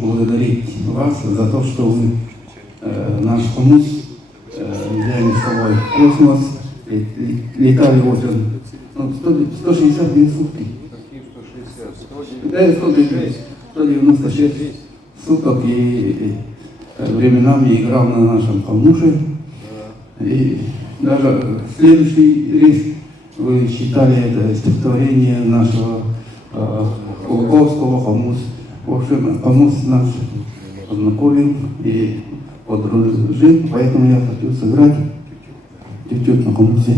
Благодарить вас за то, что вы наш хомус взяли с собой в космос, летали вот 162 сутки. 196 суток и временами играл на нашем хомусе. И даже следующий рейс вы читали это стихотворение нашего Луковского хомуса. В общем, хомус нас познакомил и подружил, поэтому я хочу сыграть чуть-чуть на хомусе.